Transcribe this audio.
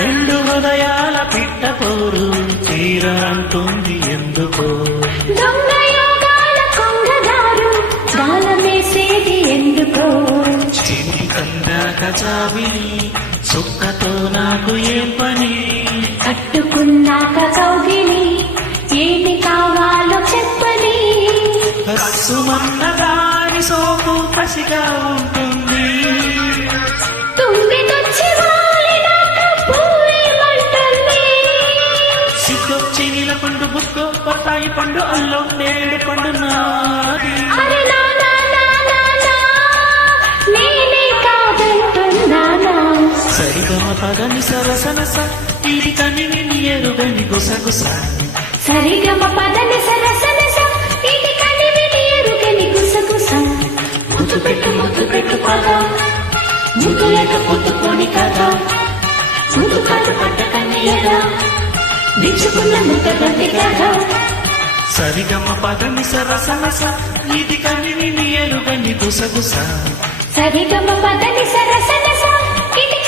రెండు హృదయాల పిట్టపోరు తీరంటుంది ఎందుకో దొంగ యోగాల కొంగదారు గాలమేసేది ఎందుకో చిన్ని కందాక చావిని సుక్కతో నాకు ఏం పని కట్టుకున్నాక కౌగిలి ఏమి కావాలో చెప్పని కసుమన్న దాని సోపు కసిగా ఉంటుంది తుమ్మిదొచ్చి వాలినాక పూవేమంటుంది సిగ్గొచ్చి నీల పండు బుక్కో బత్తాయి పండు అల్లం నేడు పండు నాది అరే నా నా నా నా నా నేనే కాదంటున్నానా సరిగమ పదని సరసనస ఇది కనివిని ఎరుగని గుసగుస సరిగమ పదని సరసనస ఇది కనివిని ఎరుగని గుసగుస ముద్దు పెట్టు పద ముద్దు లేక పొద్దుకొని కదా ముద్దు కాటు పడ్డ కన్నీయగా దించుకున్న ముద్ద బంతి కదా సరిగమ పదని సరసనస ఇది కనివిని ఎరుగని గుసగుస సరిగమ పదని సరసనస ఇది